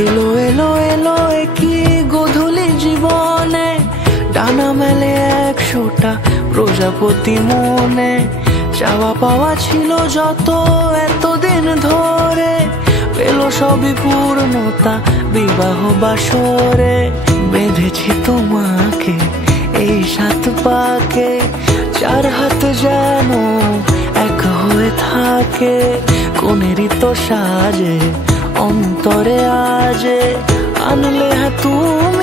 এলো এলো এলো কি গোধূলি জীবনে, ডানা মেলে 100টা প্রজাপতি মনে। চাওয়া পাওয়া ছিল যত এতদিন ধরে, পেল সবই পূর্ণতা বিবাহ বাসরে। বেঁধেছি তোমাকে এই 7 পাকে, 4 হাত যেন এক হয়ে থাকে। কোনেরই তো সাজে অন্তরে আজে আনলে তুমি